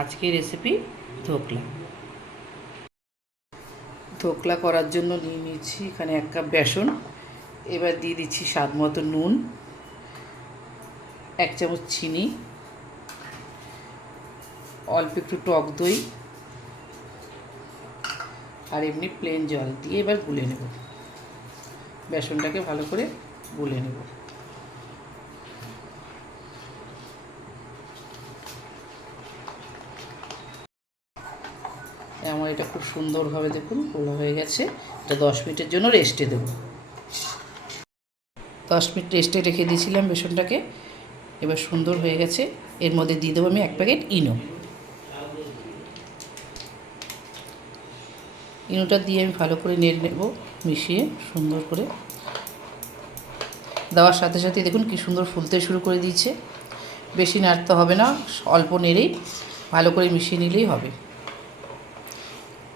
আজকের রেসিপি ধোকলা। ধোকলা করার জন্য নিয়ে নিচ্ছি এখানে 1 কাপ বেসন। এবার দিয়ে দিচ্ছি স্বাদ মতো নুন, 1 চামচ চিনি, অল্প একটু টক দই আর এমনি প্লেন জল দিয়ে এবার গুলে নেব। বেসনটাকে ভালো করে গুলে নেব। আমার এটা খুব সুন্দরভাবে দেখুন গোলা হয়ে গেছে। এটা 10 মিনিটের জন্য রেস্টে দেব। 10 মিনিট রেস্টে রেখে দিয়েছিলাম বেসনটাকে। এবার সুন্দর হয়ে গেছে। এর মধ্যে দিয়ে দেবো আমি 1 প্যাকেট ইনো। ইনোটা দিয়ে আমি ভালো করে নেড়ে নেব, মিশিয়ে সুন্দর করে। দেওয়ার সাথে সাথে দেখুন কি সুন্দর ফুলতে শুরু করে দিয়েছে। বেশি নাড়তে হবে না, অল্প নেড়েই ভালো করে মিশিয়ে নিলেই হবে।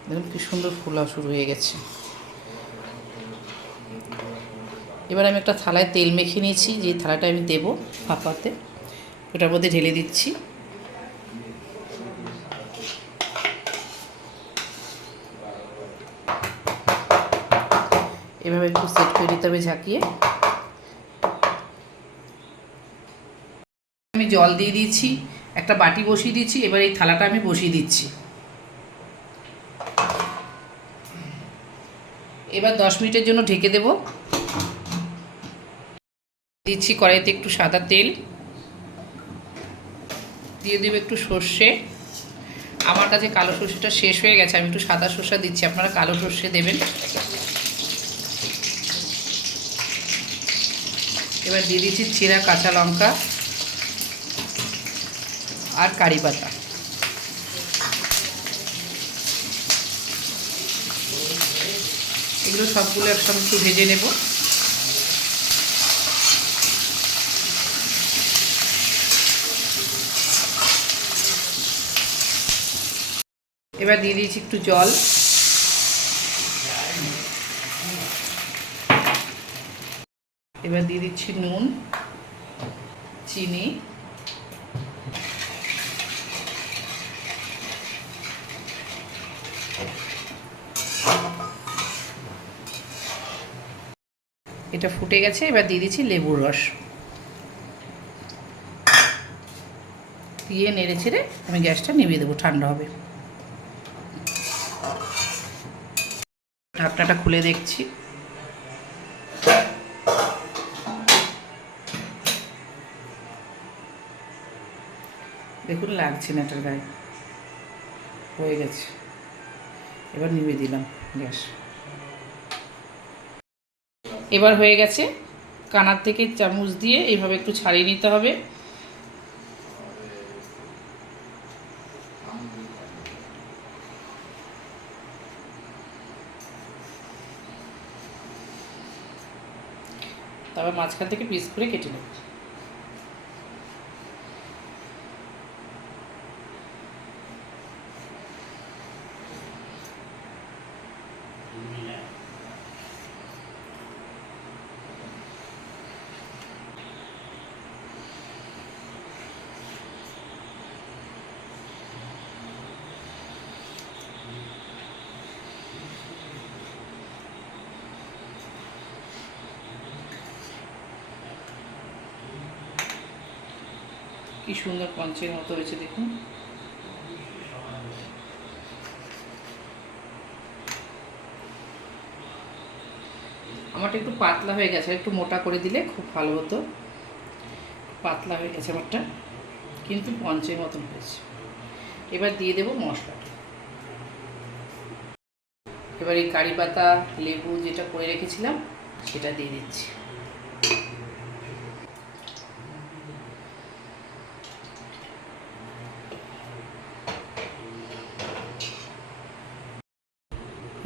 দেখুন কি সুন্দর ফোলা শুরু হয়ে গেছে। এবার আমি একটা থালায় তেল মেখে নিয়েছি, যে থালাটা আমি দেবো ভাপাতে, ওটার মধ্যে ঢেলে দিচ্ছি। এভাবে একটু সেট করে দিতে হবে ঝাঁকিয়ে। আমি জল দিয়ে দিয়েছি, একটা বাটি বসিয়ে দিচ্ছি। এবার এই থালাটা আমি বসিয়ে দিচ্ছি। এবার 10 মিনিটের জন্য ঢেকে দেব। দিচ্ছি কড়াইতে একটু সাদা তেল, দিয়ে দেবো একটু সর্ষে। আমার কাছে কালো সর্ষেটা শেষ হয়ে গেছে, আমি একটু সাদা সর্ষে দিচ্ছি, আপনারা কালো সর্ষে দেবেন। এবার দিয়ে দিচ্ছি চিরা কাঁচা লঙ্কা আর কারি পাতা। এগুলো সবগুলো একসঙ্গে একটু ভেজে নেব। এবার দিয়ে দিয়েছি একটু জল। এবার দিয়ে দিচ্ছি নুন, চিনি, এটা ফুটে গেছে। এবার দিয়ে দিচ্ছি লেবুর রস, দিয়ে নেড়ে ছেড়ে আমি গ্যাসটা নিভিয়ে দেবো, ঠান্ডা হবে। ঢাকনাটা খুলে দেখছি, দেখুন লাগছে না এটার গায়ে, হয়ে গেছে। এবার নিভিয়ে দিলাম গ্যাস। এবার হয়ে গেছে। কানার থেকে চামচ দিয়ে এইভাবে একটু ছাড়িয়ে নিতে হবে। তারপর মাঝখান থেকে পিস করে কেটে নেব। কি সুন্দর পঞ্চের মতো হয়েছে দেখুন। আমারটা একটু পাতলা হয়ে গেছে, একটু মোটা করে দিলে খুব ভালো হতো। পাতলা হয়ে গেছে আমারটা, কিন্তু পঞ্চের মতন হয়েছে। এবার দিয়ে দেবো মশলাটা। এবার এই কারি পাতা, লেবু যেটা করে রেখেছিলাম সেটা দিয়ে দিচ্ছি।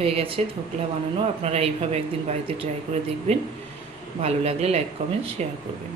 হয়ে গেছে ধোকলা বানানো। আপনারা এইভাবে একদিন বাড়িতে ট্রাই করে দেখবেন। ভালো লাগলে লাইক, কমেন্ট, শেয়ার করবেন।